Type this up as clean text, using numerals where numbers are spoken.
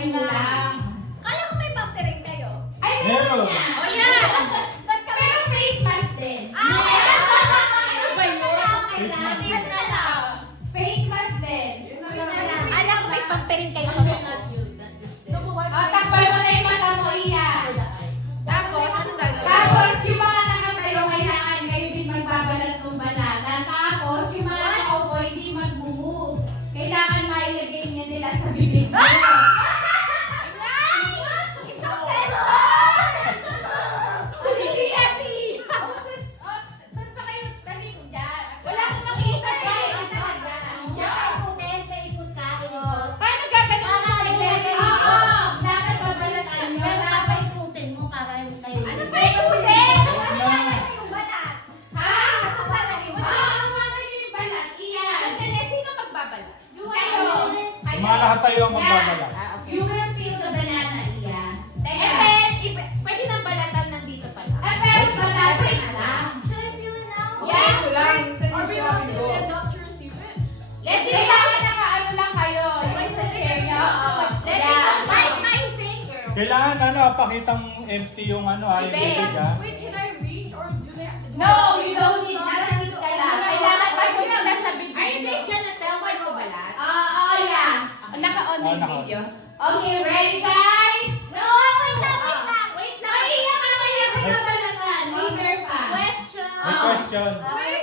kayo lang. Kala ko may pampiring kayo. Ay, meron nga. O yan! Ba't kami? Pero face mask din. Face mask din. Alam ko may pampiring kayo. Takpan mo na yung mata mo, iyan. Tapos, ano gagawin? Tapos, yung mga nakatayo, kailangan kayo din magbabalat ng banana. Tapos, yung mga nakaupo, hindi mag-move. Kailangan mailagay niya nila sa bibig mo. Isang sensor! Doon pa kayo talikod dyan. Wala akong makita eh. Paano gagawin mo? Oo, dapat babalatan nyo. Tapos, ano ba yung putin? Yung balat. ha? Ang balat yung balat. Oo, ang mga yung balat. Iyan. Sandali, sino magbabalat? Kayo. Mga nakatayo ang magbabalat. You will peel the banana, iyan. Teka. And then, pwede nang balatan nandito pala. Pero batasin na lang. Should I peel it now? Yeah. Or we want to stand up to receive it? Let it Kailangan nakaano lang kayo. Yung sa chair nyo. Let it bite my finger. Kailangan pakitang empty yung yung bibig ha. Wait, can I reach or do they have to? No, you don't need. Nakasit ka lang. Kailangan pa sila nasa bibig. Are you guys gonna tell why ko balat? Oo, yeah. Naka-on na yung video. Okay, ready guys? No, wait lang. Ay, iyan ka kaya pinabalatan. Later pa. Question. May question. Where